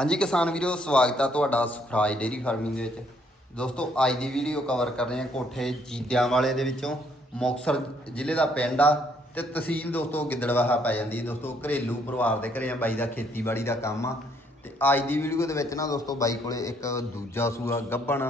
ਹਾਂਜੀ ਕਿਸਾਨ ਵੀਰੋ, ਸਵਾਗਤ ਆ ਤੁਹਾਡਾ ਸੁਖਰਾਜ ਡੇਰੀ ਫਾਰਮਿੰਗ ਦੇ ਵਿੱਚ। ਦੋਸਤੋ, ਅੱਜ ਦੀ ਵੀਡੀਓ ਕਵਰ ਕਰ ਰਹੇ ਹਾਂ ਕੋਠੇ ਜੀਦਿਆਂ ਵਾਲੇ ਦੇ ਵਿੱਚੋਂ, ਮੁਕਤਸਰ ਜ਼ਿਲ੍ਹੇ ਦਾ ਪਿੰਡ ਆ ਤੇ ਤਹਿਸੀਲ ਦੋਸਤੋ ਗਿੱਦੜਵਾਹਾ ਪੈ ਜਾਂਦੀ ਹੈ। ਦੋਸਤੋ, ਘਰੇਲੂ ਪਰਿਵਾਰ ਦੇ ਘਰੇ ਆ, ਬਾਈ ਦਾ ਖੇਤੀਬਾੜੀ ਦਾ ਕੰਮ ਆ। ਤੇ ਅੱਜ ਦੀ ਵੀਡੀਓ ਦੇ ਵਿੱਚ ਨਾ ਦੋਸਤੋ, ਬਾਈ ਕੋਲੇ ਇੱਕ ਦੂਜਾ ਸੂਆ ਗੱਭਣ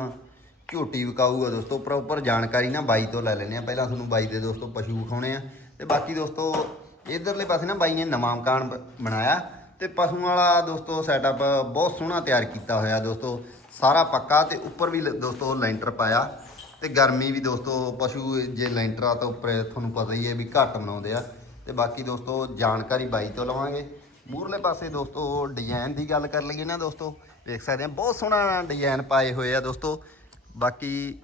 ਝੋਟੀ ਵਿਕਾਊਗਾ ਦੋਸਤੋ। ਪ੍ਰੋਪਰ ਜਾਣਕਾਰੀ ਨਾ ਬਾਈ ਤੋਂ ਲੈ ਲੈਣੇ ਆ ਪਹਿਲਾਂ ਤੁਹਾਨੂੰ ਬਾਈ ਦੇ ਦੋਸਤੋ ਪਸ਼ੂ ਵਿਖਾਉਣੇ ਆ। ਤੇ ਬਾਕੀ ਦੋਸਤੋ, ਇਧਰਲੇ ਪਾਸੇ ਨਾ ਬਾਈ ਨੇ ਨਵਾਂ ਮਕਾਨ ਬਣਾਇਆ। ਤੇ ਪਸ਼ੂਆਂ ਵਾਲਾ ਦੋਸਤੋ ਸੈਟਅਪ ਬਹੁਤ ਸੋਹਣਾ ਤਿਆਰ ਕੀਤਾ ਹੋਇਆ ਦੋਸਤੋ। ਸਾਰਾ ਪੱਕਾ ਤੇ ਉੱਪਰ ਵੀ ਲ- ਦੋਸਤੋ ਲੈਂਟਰ ਪਾਇਆ। ਤੇ ਗਰਮੀ ਵੀ ਦੋਸਤੋ, ਪਸ਼ੂ ਜੇ ਲੈਂਟਰ ਆ ਤਾਂ ਉੱਪਰ ਤੁਹਾਨੂੰ ਪਤਾ ਹੀ ਹੈ ਵੀ ਘੱਟ ਬਣਾਉਂਦੇ ਆ। ਤੇ ਬਾਕੀ ਦੋਸਤੋ ਜਾਣਕਾਰੀ ਬਾਈ ਤੋਂ ਲਵਾਂਗੇ। ਮੂਰਲੇ ਪਾਸੇ ਦੋਸਤੋ ਡਿਜ਼ਾਈਨ ਦੀ ਗੱਲ ਕਰ ਲਈਏ ਨਾ ਦੋਸਤੋ ਦੇਖ ਸਕਦੇ ਆ ਬਹੁਤ ਸੋਹਣਾ ਡਿਜ਼ਾਈਨ ਪਾਏ ਹੋਏ ਆ ਦੋਸਤੋ। ਬਾਕੀ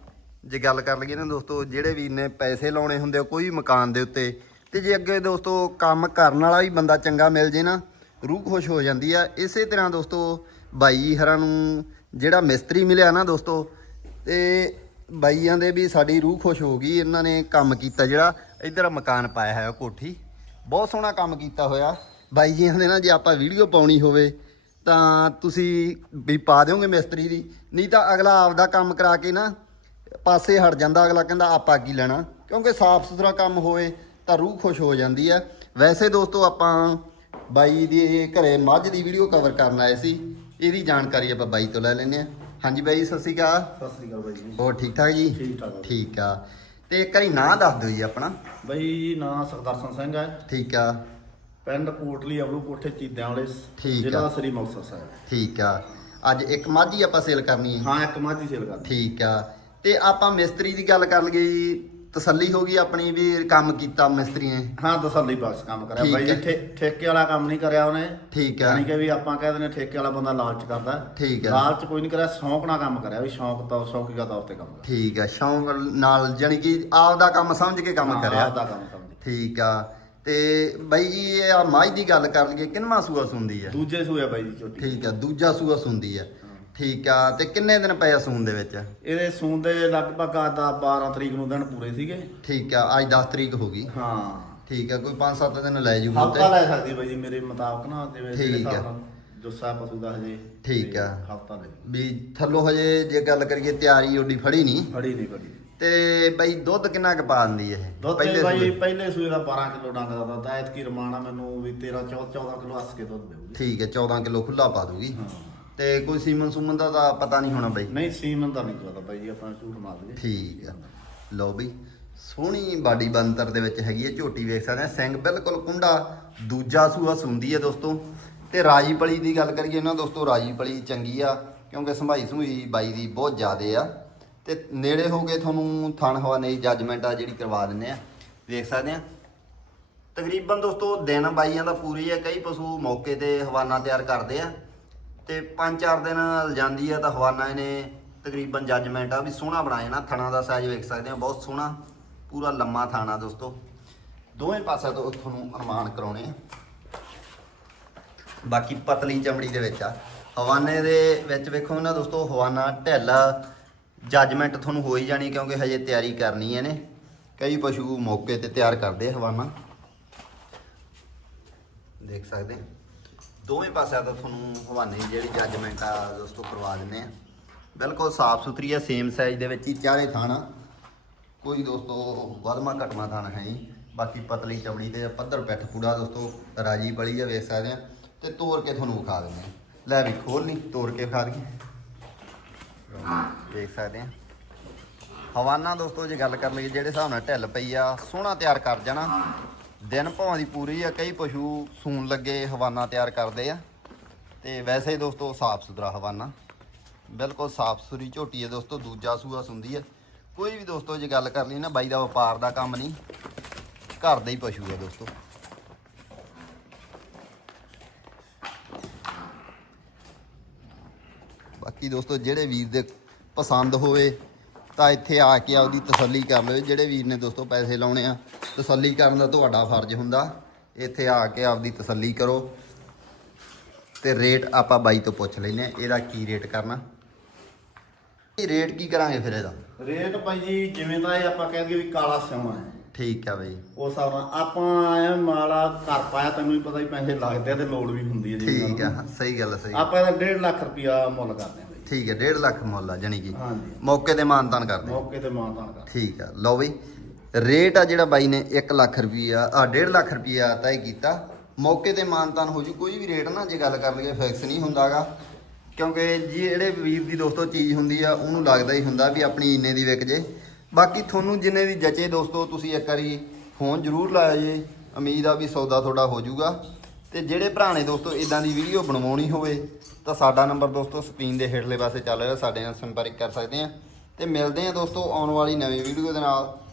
ਜੇ ਗੱਲ ਕਰ ਲਈਏ ਨਾ ਦੋਸਤੋ, ਜਿਹੜੇ ਵੀ ਨੇ ਪੈਸੇ ਲਾਉਣੇ ਹੁੰਦੇ ਕੋਈ ਵੀ ਮਕਾਨ ਦੇ ਉੱਤੇ, ਤੇ ਜੇ ਅੱਗੇ ਦੋਸਤੋ ਕੰਮ ਕਰਨ ਵਾਲਾ ਵੀ ਬੰਦਾ ਚੰਗਾ ਮਿਲ ਜੇ ਨਾ ਰੂਹ ਖੁਸ਼ ਹੋ ਜਾਂਦੀ ਆ। ਇਸੇ ਤਰ੍ਹਾਂ ਦੋਸਤੋ, ਬਾਈ ਹਰਾਂ ਨੂੰ ਜਿਹੜਾ ਮਿਸਤਰੀ ਮਿਲਿਆ ਨਾ ਦੋਸਤੋ, ਤੇ ਬਾਈਆਂ ਦੇ ਵੀ ਸਾਡੀ ਰੂਹ ਖੁਸ਼ ਹੋ ਗਈ। ਇਹਨਾਂ ਨੇ ਕੰਮ ਕੀਤਾ ਜਿਹੜਾ, ਇੱਧਰ ਮਕਾਨ ਪਾਇਆ ਹੋਇਆ ਕੋਠੀ। ਬਹੁਤ ਸੋਹਣਾ ਕੰਮ ਕੀਤਾ ਹੋਇਆ। ਬਾਈ ਜੀ ਦੇ ਨਾ, ਜੇ ਆਪਾਂ ਵੀਡੀਓ ਪਾਉਣੀ ਹੋਵੇ, ਤਾਂ ਤੁਸੀਂ ਵੀ ਪਾ ਦਿਓਗੇ ਮਿਸਤਰੀ ਦੀ। ਨਹੀਂ ਤਾਂ ਅਗਲਾ ਆਪਦਾ ਕੰਮ ਕਰਾ ਕੇ ਨਾ, ਪਾਸੇ ਹਟ ਜਾਂਦਾ। ਅਗਲਾ ਕਹਿੰਦਾ, ਆਪਾਂ ਕੀ ਲੈਣਾ। ਕਿਉਂਕਿ ਸਾਫ਼ ਸੁਥਰਾ ਕੰਮ ਹੋਵੇ, ਤਾਂ ਰੂਹ ਖੁਸ਼ ਹੋ ਜਾਂਦੀ ਹੈ ਵੈਸੇ ਦੋਸਤੋ, ਆਪਾਂ ਬਾਈ ਦੀ ਘਰੇ ਮੱਝ ਦੀ ਵੀਡੀਓ ਕਵਰ ਕਰਨ ਆਏ ਸੀ। ਇਹਦੀ ਜਾਣਕਾਰੀ ਆਪਾਂ ਬਾਈ ਤੋਂ ਲੈ ਲੈਂਦੇ ਹਾਂ। ਹਾਂਜੀ ਬਾਈ ਸਤਿ ਸ਼੍ਰੀ ਅਕਾਲ। ਸਤਿ ਸ੍ਰੀ ਅਕਾਲ ਬਾਈ ਜੀ। ਹੋਰ ਠੀਕ ਠਾਕ ਜੀ? ਠੀਕ ਠਾਕ ਆ। ਠੀਕ ਆ। ਤੇ ਇੱਕ ਵਾਰੀ ਨਾਂ ਦੱਸ ਦਿਓ ਜੀ ਆਪਣਾ। ਬਾਈ ਨਾਂ ਸਰਦਾਰਸਨ ਸਿੰਘ ਹੈ ਠੀਕ ਆ। ਪਿੰਡ ਕੋਟਲੀ ਅਬਲੂ ਕੋਠੇ ਚੀਦਿਆਂ ਵਾਲੇ ਠੀਕ ਆ। ਜ਼ਿਲ੍ਹਾ ਸ੍ਰੀ ਮੁਕਤਸਰ ਸਾਹਿਬ। ਠੀਕ ਆ। ਅੱਜ ਇੱਕ ਮੱਝ ਹੀ ਆਪਾਂ ਸੇਲ ਕਰਨੀ ਹੈ। ਹਾਂ ਇੱਕ ਮਾਝੀ ਸੇਲ ਕਰਦੇ ਠੀਕ ਆ। ਤੇ ਆਪਾਂ ਮਿਸਤਰੀ ਦੀ ਗੱਲ ਕਰ ਲਈਏ ਜੀ। ਤਸੱਲੀ ਹੋ ਗਈ ਆਪਣੀ ਵੀ ਕੰਮ ਕੀਤਾ ਮਿਸਤਰੀ ਨੇ? ਹਾਂ ਤਸੱਲੀ ਬਖਸ਼ ਕੰਮ ਕਰਿਆ। ਠੀਕ ਬਾਈ ਜੀ ਹੈ। ਠੇ- ਠੇਕੇ ਵਾਲਾ ਕੰਮ ਨਹੀਂ ਕਰਿਆ ਉਹਨੇ। ਠੀਕ ਆ ਯਾਨੀ ਕਿ ਵੀ ਆਪਾਂ ਕਹਿੰਦੇ ਨੇ ਠੇਕੇ ਵਾਲਾ ਬੰਦਾ ਲਾਲਚ ਕਰਦਾ। ਠੀਕ ਆ। ਲਾਲਚ ਕੋਈ ਨਹੀਂ ਕਰਿਆ ਸ਼ੌਂਕ ਨਾਲ ਕੰਮ ਕਰਿਆ ਵੀ ਸ਼ੌਂਕ ਤਾਂ ਸ਼ੌਂਕੀਆ ਤੌਰ ਤੇ ਕੰਮ ਕਰਿਆ। ਠੀਕ ਆ ਸ਼ੌਂਕ ਨਾਲ ਜਾਣੀ ਕਿ ਆਪਦਾ ਕੰਮ ਸਮਝ ਕੇ ਕੰਮ ਹਾਂ, ਕਰਿਆ। ਆਪਦਾ ਕੰਮ ਸਮਝ ਠੀਕ ਆ। ਤੇ ਬਾਈ ਜੀ ਇਹ ਆ ਮਾਝ ਦੀ ਗੱਲ ਕਰ ਲਈਏ ਕਿੰਨਵਾਂ ਸੂਆ ਸੁੰਦੀ ਆ ਦੂਜੇ ਸੂਏ ਬਾਈ ਜੀ ਝੋਟੀ ਠੀਕ ਆ ਦੂਜਾ ਸੂਆ ਸੁੰਦੀ ਆ ਠੀਕ ਆ ਤੇ ਕਿੰਨੇ ਦਿਨ ਪਏ ਆ ਸੂਣ ਦੇ ਵਿੱਚ? ਇਹਦੇ ਸੂਨ ਦੇ ਲਗਭਗ ਆ ਦਾ 12 ਤਰੀਕ ਨੂੰ ਦਿਨ ਪੂਰੇ ਸੀਗੇ। ਠੀਕ ਆ ਅੱਜ 10 ਤਰੀਕ ਹੋ ਗਈ। ਹਾਂ। ਠੀਕ ਆ ਕੋਈ 5-7 ਦਿਨ ਲੈ ਜੂਗਾ ਹਫਤਾ ਲੈ ਸਕਦੀ ਬਾਈ ਜੀ ਮੇਰੇ ਮੁਤਾਬਕ ਨਾ ਜਿਵੇਂ ਠੀਕ ਆ। ਜੁੱਸਾ ਪਸ਼ੂ ਦਾ ਹਜੇ ਠੀਕ ਆ। ਹਫਤਾ ਦੇ ਵੀ ਥੱਲੋਂ ਹਜੇ ਜੇ ਗੱਲ ਕਰੀਏ ਤਿਆਰੀ ਓਡੀ ਫੜੀ ਨਹੀਂ? ਫੜੀ ਨਹੀਂ ਫੜੀ ਤੇ ਬਈ ਦੁੱਧ ਕਿੰਨਾ ਕੁ ਪਾ ਦਿੰਦੀ ਇਹ? ਪਹਿਲੇ ਬਾਈ? ਪਹਿਲੇ ਸੂਏ ਦਾ 12 ਕਿਲੋ ਡੰਗ ਦਾ ਦੁੱਧ ਐਤ ਕੀ ਰਮਾਣਾ ਮੈਨੂੰ ਵੀ 13 14 14 ਕਿਲੋ ਹੱਸ ਕੇ ਦੁੱਧ ਦੇਊਗੀ। ਠੀਕ ਹੈ 14 ਕਿਲੋ ਖੁੱਲਾ ਪਾ ਦੂਗੀ ਹਾਂ। ਤੇ ਕੋਈ ਸੀਮਨ ਸੁਮਨ ਦਾ ਤਾਂ ਪਤਾ ਨਹੀਂ ਹੋਣਾ ਬਈ। ਨਹੀਂ ਸੀਮਨ ਦਾ ਨਹੀਂ ਪਤਾ ਬਾਈ ਜੀ ਆਪਾਂ ਝੂਠ ਮਾਰ ਲਈਏ ਠੀਕ ਆ। ਲਓ ਬਈ ਸੋਹਣੀ ਬਾਡੀ ਬੰਤਰ ਦੇ ਵਿੱਚ ਹੈਗੀ ਹੈ ਝੋਟੀ ਵੇਖ ਸਕਦੇ ਆ ਸਿੰਘ ਬਿਲਕੁਲ ਕੁੰਡਾ ਦੂਜਾ ਸੂਆ ਸੁੰਦੀ ਹੈ ਦੋਸਤੋ। ਤੇ ਰਾਜੀ ਪਲੀ ਦੀ ਗੱਲ ਕਰੀਏ ਨਾ ਦੋਸਤੋ ਰਾਜੀ ਪਲੀ ਚੰਗੀ ਆ ਕਿਉਂਕਿ ਸੰਭਾਈ ਸੰਭੂਈ ਬਾਈ ਦੀ ਬਹੁਤ ਜ਼ਿਆਦੇ ਆ। ਤੇ ਨੇੜੇ ਹੋ ਗਏ ਤੁਹਾਨੂੰ ਥਣ ਹਵਾਨੇ ਦੀ ਜੱਜਮੈਂਟ ਆ ਜਿਹੜੀ ਕਰਵਾ ਦਿੰਨੇ ਆ। ਵੇਖ ਸਕਦੇ ਆ। ਤਕਰੀਬਨ ਦੋਸਤੋ ਦਿਨ ਬਾਈਆਂ ਦਾ ਪੂਰੀ ਆ ਕਈ ਪਸ਼ੂ ਮੌਕੇ ਤੇ ਹਵਾਨਾ ਤਿਆਰ ਕਰਦੇ ਆ। ਤੇ ਪੰਜ ਚਾਰ ਦਿਨ ਜਾਂਦੀ ਆ ਤਾਂ ਹਵਾਨਾ ਇਹਨੇ ਤਕਰੀਬਨ ਜੱਜਮੈਂਟ ਆ ਵੀ ਸੋਹਣਾ ਬਣਾਇਆ ਨਾ ਥਣਾ ਦਾ ਸਾਈਜ਼ ਵੇਖ ਸਕਦੇ ਆ ਬਹੁਤ ਸੋਹਣਾ, ਪੂਰਾ ਲੰਮਾ ਥਾਣਾ ਦੋਸਤੋ। ਦੋਵੇਂ ਪਾਸੇ ਤੋਂ ਤੁਹਾਨੂੰ ਅਨੁਮਾਨ ਕਰਾਉਣੇ ਆ। ਬਾਕੀ ਪਤਲੀ ਚਮੜੀ ਦੇ ਵਿੱਚ ਆ। ਹਵਾਨੇ ਦੇ ਵਿੱਚ ਵੇਖੋ ਨਾ ਦੋਸਤੋ, ਹਵਾਨਾ ਢਿੱਲ ਜੱਜਮੈਂਟ ਤੁਹਾਨੂੰ ਹੋ ਹੀ ਜਾਣੀ ਕਿਉਂਕਿ ਹਜੇ ਤਿਆਰੀ ਕਰਨੀ ਹੈ ਨੇ ਕਈ ਪਸ਼ੂ ਮੌਕੇ ਤੇ ਤਿਆਰ ਕਰਦੇ ਹਵਾਨਾ। ਦੇਖ ਸਕਦੇ ਦੋਵੇਂ ਪਾਸਿਆਂ ਤੋਂ ਤੁਹਾਨੂੰ ਹਵਾਨੇ ਦੀ ਜਿਹੜੀ ਜੱਜਮੈਂਟ ਆ ਦੋਸਤੋ ਕਰਵਾ ਦਿੰਨੇ ਆ ਬਿਲਕੁਲ ਸਾਫ਼ ਸੁਥਰੀ ਆ ਸੇਮ ਸਾਈਜ਼ ਦੇ ਵਿੱਚ ਹੀ ਚਾਰੇ ਥਾਣਾ। ਕੋਈ ਦੋਸਤੋ ਵਧਮਾ ਘਟਮਾ ਥਾਣਾ ਹੈ ਨਹੀਂ। ਬਾਕੀ ਪਤਲੀ ਚਮੜੀ ਤੇ ਪੱਧਰ ਪਿੱਠ ਪੂੜਾ ਦੋਸਤੋ ਰਾਜੀ ਬਲੀ ਆ, ਵੇਖ ਸਕਦੇ ਆ ਤੇ ਤੋੜ ਕੇ ਤੁਹਾਨੂੰ ਵਿਖਾ ਦਿੰਦੇ ਆ ਲੈ ਵੀ ਖੋਲ ਨਹੀਂ ਤੋੜ ਕੇ ਵਿਖਾ ਦਈਏ। ਦੇਖ ਸਕਦੇ ਆ ਹਵਾਨਾ ਦੋਸਤੋ ਜੇ ਗੱਲ ਕਰ ਲਈਏ, ਜਿਹੜੇ ਹਿਸਾਬ ਨਾਲ ਢਿੱਲ ਪਈ ਆ, ਸੋਹਣਾ ਤਿਆਰ ਕਰ ਜਾਣਾ। ਦਿਨ ਭਾਵਾਂ ਦੀ ਪੂਰੀ ਆ, ਕਈ ਪਸ਼ੂ ਸੂਣ ਲੱਗੇ, ਹਵਾਨਾ ਤਿਆਰ ਕਰਦੇ ਆ। ਤੇ ਵੈਸੇ ਹੀ ਦੋਸਤੋ, ਸਾਫ਼ ਸੁਥਰਾ ਹਵਾਨਾ। ਬਿਲਕੁਲ ਸਾਫ਼ ਸੁਥਰੀ ਝੋਟੀ ਹੈ ਦੋਸਤੋ, ਦੂਜਾ ਸੂਆ ਸੁੰਦੀ ਹੈ ਕੋਈ ਵੀ ਦੋਸਤੋ, ਜੇ ਗੱਲ ਕਰ ਲਈ ਨਾ, ਬਾਈ ਦਾ ਵਪਾਰ ਦਾ ਕੰਮ ਨਹੀਂ। ਘਰ ਦਾ ਹੀ ਪਸ਼ੂ ਹੈ ਦੋਸਤੋ। ਬਾਕੀ ਦੋਸਤੋ, ਜਿਹੜੇ ਵੀਰ ਦੇ ਪਸੰਦ ਹੋਵੇ, ਤਾਂ ਇੱਥੇ ਆ ਕੇ ਆਪਦੀ ਤਸੱਲੀ ਕਰ ਲਓ। ਜਿਹੜੇ ਵੀਰ ਨੇ ਦੋਸਤੋ, ਪੈਸੇ ਲਾਉਣੇ ਆ ਤਸੱਲੀ ਕਰਨ ਦਾ ਤੁਹਾਡਾ ਫਰਜ਼ ਹੁੰਦਾ। ਇੱਥੇ ਆ ਕੇ ਆਪਦੀ ਤਸੱਲੀ ਕਰੋ। ਤੇ ਰੇਟ ਆਪਾਂ ਬਾਈ ਤੋਂ ਪੁੱਛ ਲੈਨੇ ਇਹਦਾ ਕੀ ਰੇਟ ਕਰਨਾ। ਇਹ ਰੇਟ ਕੀ ਕਰਾਂਗੇ ਫਿਰ ਇਹਦਾ? ਰੇਟ ਭਾਈ ਜੀ ਜਿਵੇਂ ਦਾ ਇਹ ਆਪਾਂ ਕਹਿੰਦੇ ਵੀ ਕਾਲਾ ਸਿਉਣਾ ਹੈ। ਠੀਕ ਆ ਬਈ। ਉਸ ਹਿਸਾਬ ਨਾਲ ਆਪਾਂ ਐ ਮਾਲਾ ਘਰ ਪਾਇਆ ਤੈਨੂੰ ਵੀ ਪਤਾ ਹੀ ਪੈਸੇ ਲੱਗਦੇ ਆ ਤੇ ਲੋੜ ਵੀ ਹੁੰਦੀ ਹੈ ਜੀ ਠੀਕ ਆ ਸਹੀ ਗੱਲ ਆ, ਸਹੀ ਆਪਾਂ ਇਹਦਾ 1.5 ਲੱਖ ਰੁਪਇਆ ਮੁੱਲ ਕਰਦੇ ਆ ਬਈ। ਠੀਕ ਹੈ 1.5 ਲੱਖ ਮੁੱਲ ਆ ਜਾਨੀ ਕਿ। ਹਾਂਜੀ। ਮੌਕੇ ਤੇ ਮਾਨਤਾਨ ਕਰਦੇ ਮੌਕੇ ਤੇ ਮਾਨਤਾਨ ਕਰ ਠੀਕ ਆ ਲਓ ਬਈ। ਰੇਟ ਆ ਜਿਹੜਾ ਬਾਈ ਨੇ 1 ਲੱਖ ਰੁਪਈਆ, ਆ 1.5 ਲੱਖ ਰੁਪਈਆ ਤੈਅ ਕੀਤਾ। ਮੌਕੇ ਤੇ ਮਾਨਤਾਨ ਹੋ ਜੂ, ਕੋਈ ਵੀ ਰੇਟ ਨਾ ਜੇ ਗੱਲ ਕਰ ਲਈਏ ਫਿਕਸ ਨਹੀਂ ਹੁੰਦਾਗਾ। ਕਿਉਂਕਿ ਜਿਹੜੇ ਵੀਰ ਦੀ ਦੋਸਤੋ ਚੀਜ਼ ਹੁੰਦੀ ਆ, ਉਹਨੂੰ ਲੱਗਦਾ ਹੀ ਹੁੰਦਾ ਵੀ ਆਪਣੀ ਇੰਨੇ ਦੀ ਵਿਕ ਜੇ। ਬਾਕੀ ਤੁਹਾਨੂੰ ਜਿੰਨੇ ਦੀ ਜਚੇ ਦੋਸਤੋ, ਤੁਸੀਂ ਇੱਕ ਵਾਰੀ ਫੋਨ ਜ਼ਰੂਰ ਲਾਇਆ ਜੇ। ਉਮੀਦ ਆ ਵੀ ਸੌਦਾ ਤੁਹਾਡਾ ਹੋ ਜਾਊਗਾ ਤੇ ਜਿਹੜੇ ਭਰਾ ਨੇ ਦੋਸਤੋ ਇਦਾਂ ਦੀ ਵੀਡੀਓ ਬਣਵਾਉਣੀ ਹੋਵੇ, ਤਾਂ ਸਾਡਾ ਨੰਬਰ ਦੋਸਤੋ ਸਕਰੀਨ ਦੇ ਹੇਠਲੇ ਪਾਸੇ ਚੱਲ ਰਿਹਾ, ਸਾਡੇ ਨਾਲ ਸੰਪਰਕ ਕਰ ਸਕਦੇ ਆ। ਤੇ ਮਿਲਦੇ ਆ ਦੋਸਤੋ ਆਉਣ ਵਾਲੀ ਨਵੀਂ ਵੀਡੀਓ ਦੇ ਨਾਲ।